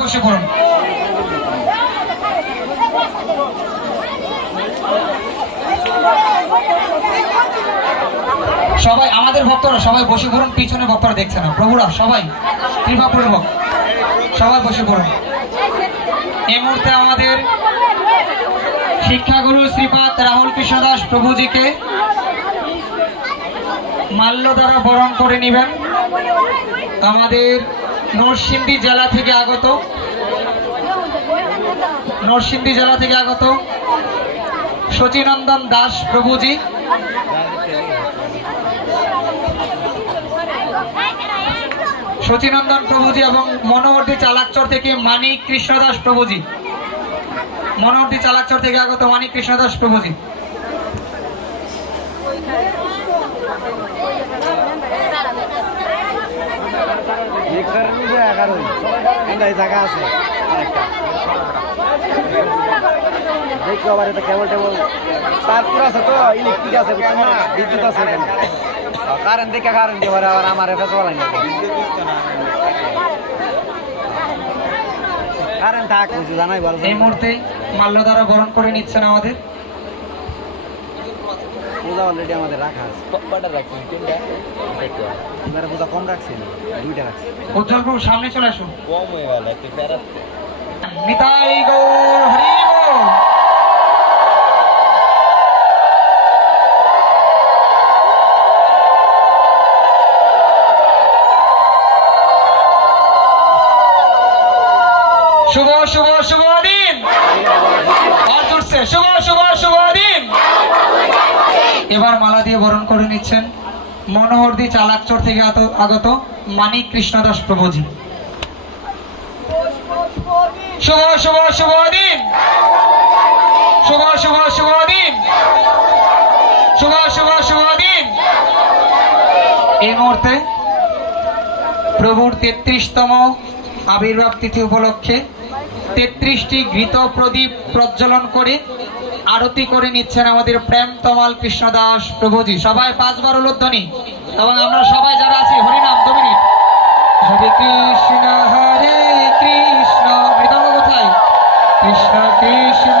বসে পড়ুন। সবাই আমাদের ভক্তরা সবাই বসে পড়ুন, পিছনে ভক্তরা দেখছে না। প্রভুরা, সবাই কৃপাপূর্বক সবাই বসে পড়ুন। এই মুহূর্তে আমাদের শিক্ষাগুরু শ্রীপাদ রাহুল কৃষ্ণ দাস প্রভুজিকে মাল্য দ্বারা বরণ করে নেবেন। আমাদের নরসিংদী জেলা থেকে আগত। নরসিংদী জেলা থেকে আগত। শচীনন্দন দাস প্রভুজি। শচীনন্দন প্রভুজি এবং মনোহরদী চালাকচর থেকে মানিক কৃষ্ণদাস প্রভুজি। মনোহরদী চালাকচর থেকে আগত মানিক কৃষ্ণদাস প্রভুজি। এটাই জায়গা আছে। দেখো আবার এটা কেবল টেবল তারপর আছে তো ইলেকট্রিক আছে না? বিদ্যুৎ আছে এখানে। কারেন্ট দেখে কারেন্ট এবারে আবার আমার এফএস বলা কারেন্ট থাক জানাই বলো। এই মুহূর্তে মাল্য দ্বারা বরণ করে নিচ্ছেন আমাদের। পূজা অলরেডি আমাদের রাখা আছে। কটা রাখছেন? তিনটা? এবারে পূজা কম রাখছি দুইটা রাখছি। উজ্জ্বল প্রভু সামনে চলে আসুন। কম হয়ে গেল একটু ফেরাত নিতাই গৌর হরি শুভ শুভ শুভ দিন আর জুড়ছে শুভ শুভ শুভ দিন এবার মালা দিয়ে বরণ করে নিচ্ছেন মনোহরদি চালাকচর থেকে আগত মানিক কৃষ্ণদাস প্রভুজি। শুভ শুভ শুভ দিন! শুভ শুভ শুভ দিন! শুভ শুভ শুভ দিন! এই মুহূর্তে প্রভুর তেত্রিশতম আবির্ভাব তিথি উপলক্ষে তেত্রিশটি ঘৃত প্রদীপ প্রজ্বলন করে, আরতি করে নিচ্ছেন আমাদের প্রেম তমাল কৃষ্ণদাস প্রভুজি। সবাই পাঁচবার উলোধ্বনি এবং আমরা সবাই যারা আছি, হরিনাম, দু মিনিট। হরে কৃষ্ণ হরে কৃষ্ণ। মৃদঙ্গ কোথায়? কৃষ্ণ কৃষ্ণ